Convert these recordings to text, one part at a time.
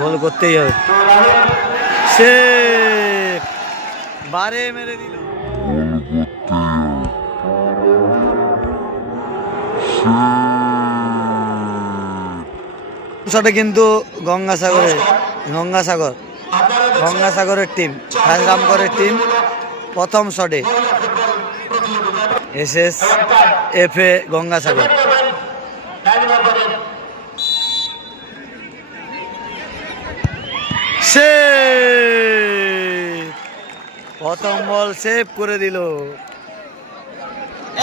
গোল করতেই হবে। সে বারে মেরে দিল। শটে কিন্তু গঙ্গাসাগরের, গঙ্গাসাগর, গঙ্গাসাগরের টিম খাজরামগড়ের টিম প্রথম শটে। S S F A Gangasagar. সে প্রথম বল সেভ করে দিল।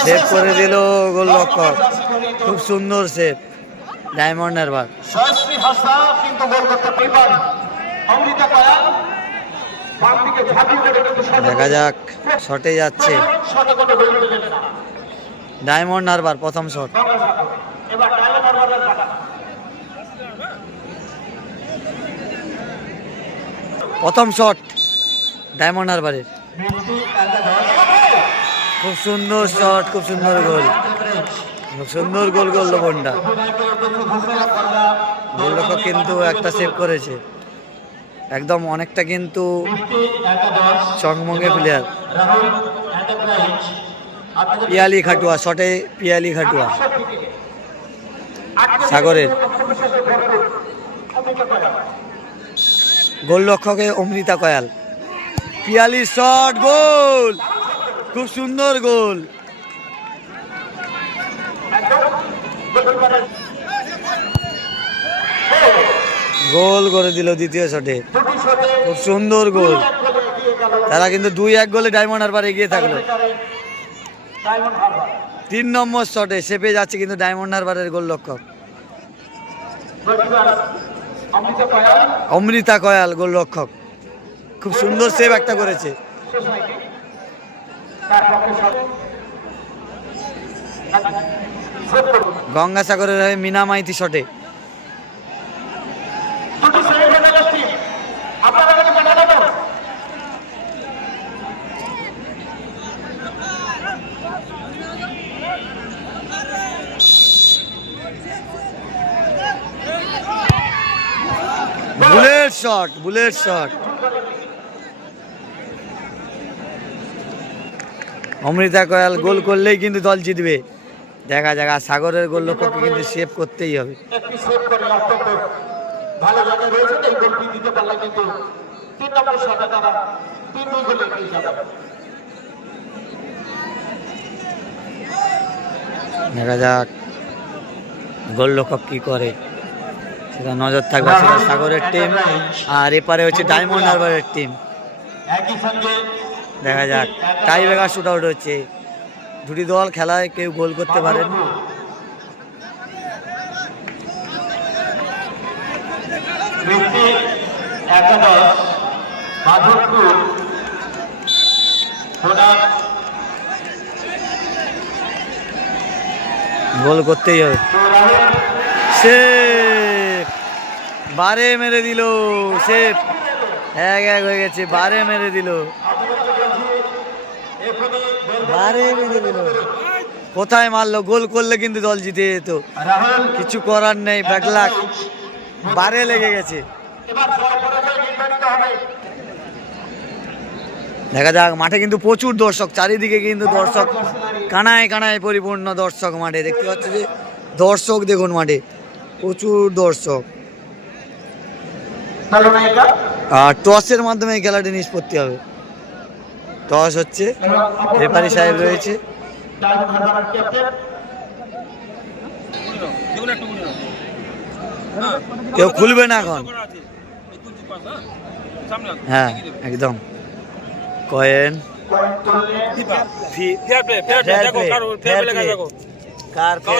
সেভ করে দিল গোলরক্ষক। খুব সুন্দর সেভ। ডায়মন্ডের বার কিন্তু গোল করতে অমৃতা দেখা যাক, শটে যাচ্ছে। ডায়মন্ড হারবার প্রথম শট প্রথম শট ডায়মন্ড হারবারের মেসি খুব সুন্দর শট খুব সুন্দর গোল। খুব সুন্দর গোল করল বোনটা। গোলরক্ষক কিন্তু একটা সেভ করেছে। একদম অনেকটা কিন্তু চকমকে প্লেয়ার পিয়ালি খাটুয়া, শটে পিয়ালি খাটুয়া। সাগরের। গোলরক্ষকে Amrita Kayal. Piyali shot, goal! খুব সুন্দর গোল একদম গোলকিপারের গোল করে দিল দ্বিতীয় শটে। খুব সুন্দর গোল। গোলে গেল তারা কিন্তু দুই এক গোলে ডায়মন্ড হারবার এগিয়ে থাকল। তিন নম্বর শটে সেপে যাচ্ছে কিন্তু ডায়মন্ড হারবারের গোলরক্ষক গোলকিপার অমৃতা কয়াল অমৃতা কয়াল গোলরক্ষক খুব সুন্দর সেভ একটা করেছে। গঙ্গাসাগরের হয়ে মিনা মাইতি শটে দুটি সেমিফাইনাল টিম আপনারা কাছে পাঠানো তো bullet shot bullet shot. Amrita Kayal goal করলেই কিন্তু দল জিতবে। দেখা যাক আর সাগরের গোলরক্ষককে কিন্তু সেভ করতেই হবে। একটি সেভ করে অত্যন্ত ভালো জায়গায় রয়েছে এই গোলটি দিতে পারলে কিন্তু তিন নম্বর শটে তারা তিন দুই গোলে এগিয়ে যাবে। দেখা যাক গোল গোলরক্ষক কি করে। সেটা নজর থাকবে সেটা সাগরের টিম আর এপারে হচ্ছে ডায়মন্ড হারবারের টিম দেখা যাক। টাই ব্রেকার শুট আউট হচ্ছে। দুটি দল খেলায় কেউ গোল করতে পারেন। গোল করতেই হবে। সে বারে মেরে দিল, সে এক এক হয়ে গেছে, বারে মেরে দিল। বারে মেরে দিল। কোথায় মারলো? গোল করলে কিন্তু দল জিতে যেত। কিছু করার নেই ব্যাক লাক। বারে লেগে গেছে। দেখা যাক, মাঠে কিন্তু প্রচুর দর্শক, চারিদিকে কিন্তু দর্শক, কানায় কানায় পরিপূর্ণ দর্শক মাঠে। দেখতে পাচ্ছ যে, দর্শক দেখুন মাঠে, প্রচুর দর্শক। টসের মাধ্যমে এই খেলাটি নিষ্পত্তি হবে। টস হচ্ছে রেফারি সাহেব রয়েছে। কেউ খুলবে না এখন। হ্যাঁ একদম। কয়েন। কারও।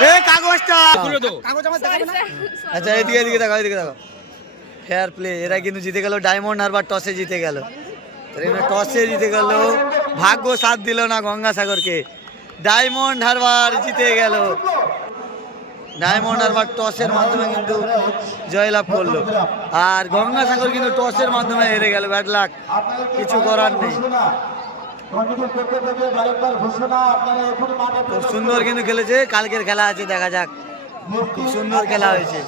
Play? কাগজটা। খুলে আচ্ছা এদিকে এদিকে দেখো এদিকে দেখো। ফেয়ার প্লে এরা কিন্তু জিতে গেল। ডায়মন্ড হারবার টসে জিতে গেল। টসে জিতে গেল। ভাগ্য সাথ দিল না গঙ্গাসাগরকে। ডায়মন্ড হারবার জিতে গেল। ডায়মন্ড হারবার টসের মাধ্যমে কিন্তু জয়লাভ করল। আর গঙ্গাসাগর কিন্তু টসের মাধ্যমে হেরে গেল। ব্যাড লাক কিছু করার নেই। খুব সুন্দর কিন্তু খেলেছে কালকের খেলা আছে দেখা যাক। খুব সুন্দর খেলা হয়েছে।